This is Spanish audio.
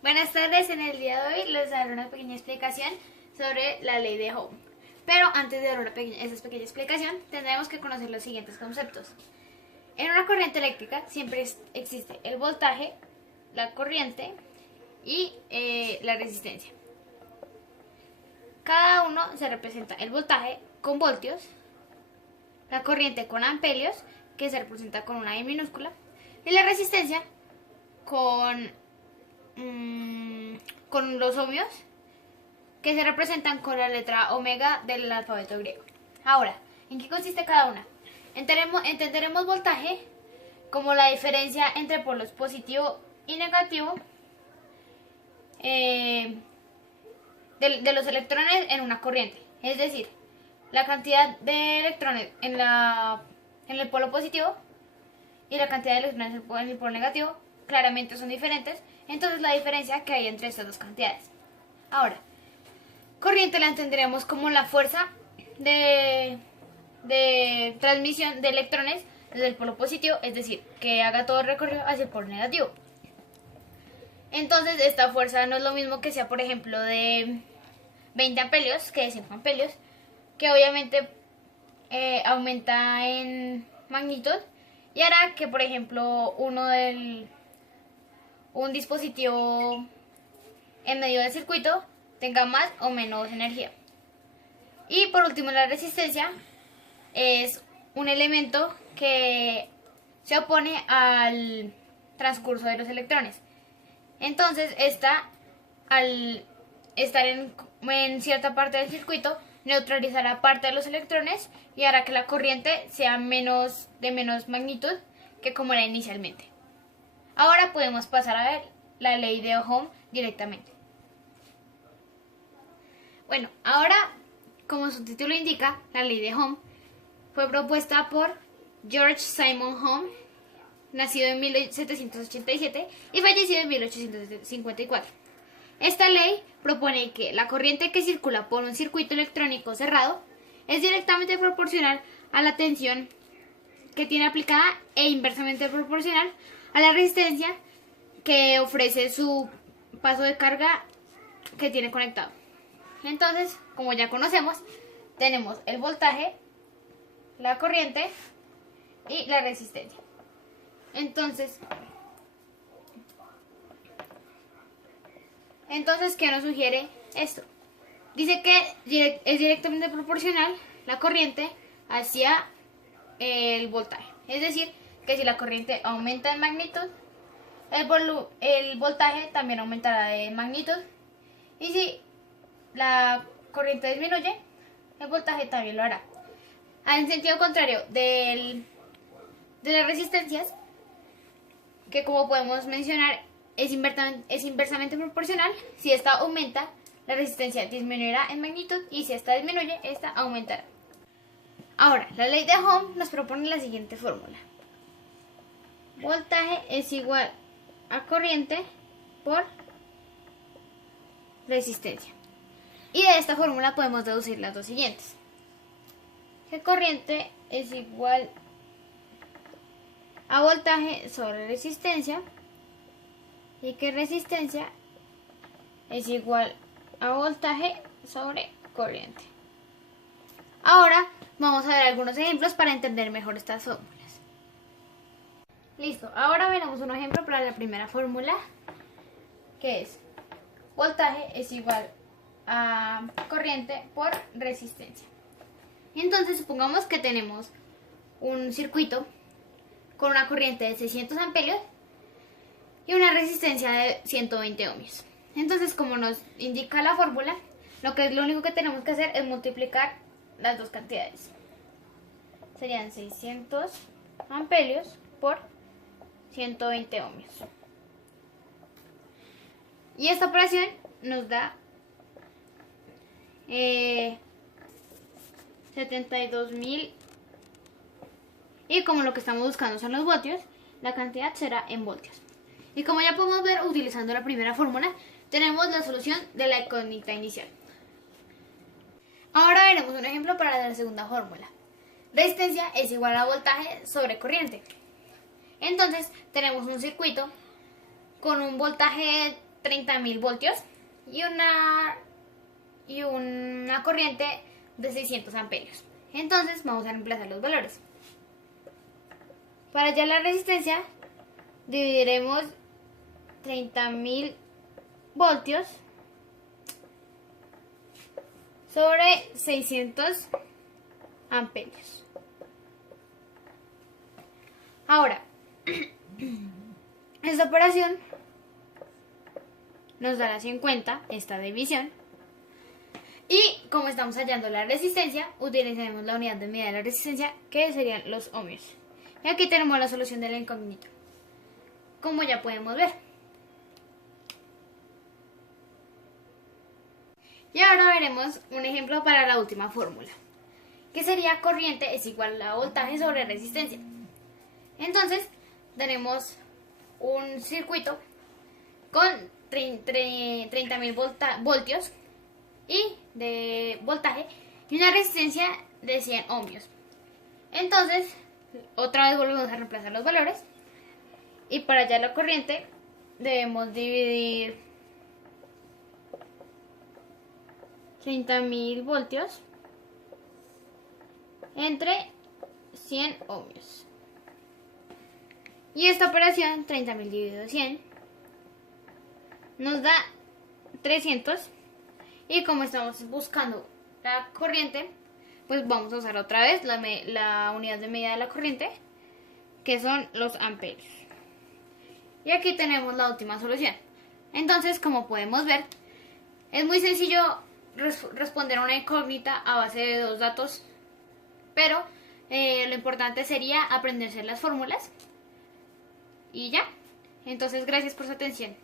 Buenas tardes, en el día de hoy les daré una pequeña explicación sobre la ley de Ohm. Pero antes de dar esa pequeña explicación, tendremos que conocer los siguientes conceptos. En una corriente eléctrica siempre existe el voltaje, la corriente y la resistencia. Cada uno se representa el voltaje con voltios, la corriente con amperios, que se representa con una I minúscula, y la resistencia con los ohmios, que se representan con la letra omega del alfabeto griego. Ahora, ¿en qué consiste cada una? Entenderemos voltaje como la diferencia entre polos positivo y negativo de los electrones en una corriente. Es decir, la cantidad de electrones en el polo positivo y la cantidad de electrones en el polo negativo claramente son diferentes, entonces la diferencia que hay entre estas dos cantidades. Ahora, corriente la entenderemos como la fuerza de transmisión de electrones desde el polo positivo, es decir, que haga todo el recorrido hacia el polo negativo. Entonces esta fuerza no es lo mismo que sea, por ejemplo, de 20 amperios que de 5 amperios, que obviamente aumenta en magnitud y hará que, por ejemplo, un dispositivo en medio del circuito tenga más o menos energía. Y por último, la resistencia es un elemento que se opone al transcurso de los electrones. Entonces, esta, al estar en cierta parte del circuito, neutralizará parte de los electrones y hará que la corriente sea de menos magnitud que como era inicialmente. Ahora podemos pasar a ver la ley de Ohm directamente. Bueno, ahora, como su título indica, la ley de Ohm fue propuesta por George Simon Ohm, nacido en 1787 y fallecido en 1854. Esta ley propone que la corriente que circula por un circuito electrónico cerrado es directamente proporcional a la tensión que tiene aplicada e inversamente proporcional a la resistencia que ofrece su paso de carga que tiene conectado. Entonces, como ya conocemos, tenemos el voltaje, la corriente y la resistencia. Entonces, ¿qué nos sugiere esto? Dice que es directamente proporcional la corriente hacia el voltaje. Es decir, que si la corriente aumenta en magnitud, el voltaje también aumentará de magnitud. Y si la corriente disminuye, el voltaje también lo hará. En sentido contrario de las resistencias, que como podemos mencionar es inversamente proporcional. Si esta aumenta, la resistencia disminuirá en magnitud, y si esta disminuye, esta aumentará. Ahora, la ley de Ohm nos propone la siguiente fórmula. Voltaje es igual a corriente por resistencia. Y de esta fórmula podemos deducir las dos siguientes. Que corriente es igual a voltaje sobre resistencia y que resistencia es igual a voltaje sobre corriente. Ahora vamos a ver algunos ejemplos para entender mejor estas fórmulas. Listo, ahora veremos un ejemplo para la primera fórmula, que es voltaje es igual a corriente por resistencia. Entonces supongamos que tenemos un circuito con una corriente de 600 amperios y una resistencia de 120 ohmios. Entonces, como nos indica la fórmula, lo único que tenemos que hacer es multiplicar las dos cantidades. Serían 600 amperios por 120 ohmios. Y esta operación nos da 72.000. Y como lo que estamos buscando son los voltios, la cantidad será en voltios. Y como ya podemos ver utilizando la primera fórmula, tenemos la solución de la incógnita inicial. Ahora veremos un ejemplo para la segunda fórmula. Resistencia es igual a voltaje sobre corriente. Entonces tenemos un circuito con un voltaje 30.000 voltios y una corriente de 600 amperios. Entonces vamos a reemplazar los valores. Para hallar la resistencia, dividiremos 30.000 voltios sobre 600 amperios. Ahora, esta operación nos dará 50, esta división. Y como estamos hallando la resistencia, utilizaremos la unidad de medida de la resistencia, que serían los ohmios. Y aquí tenemos la solución de la incógnita, como ya podemos ver. Y ahora veremos un ejemplo para la última fórmula, que sería corriente es igual a voltaje sobre resistencia. Entonces, tenemos un circuito con 30.000 voltios y de voltaje y una resistencia de 100 ohmios. Entonces, otra vez volvemos a reemplazar los valores y para hallar la corriente debemos dividir 30.000 voltios entre 100 ohmios. Y esta operación, 30.000 dividido 100, nos da 300. Y como estamos buscando la corriente, pues vamos a usar otra vez la unidad de medida de la corriente, que son los amperios. Y aquí tenemos la última solución. Entonces, como podemos ver, es muy sencillo responder una incógnita a base de dos datos, pero lo importante sería aprenderse las fórmulas. Y ya. Entonces, gracias por su atención.